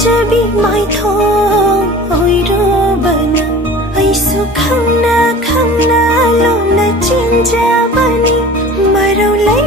जबी माइथो ओइरो बना ऐसो खंगना खंगना लो न चिंजा बनी मरौ लै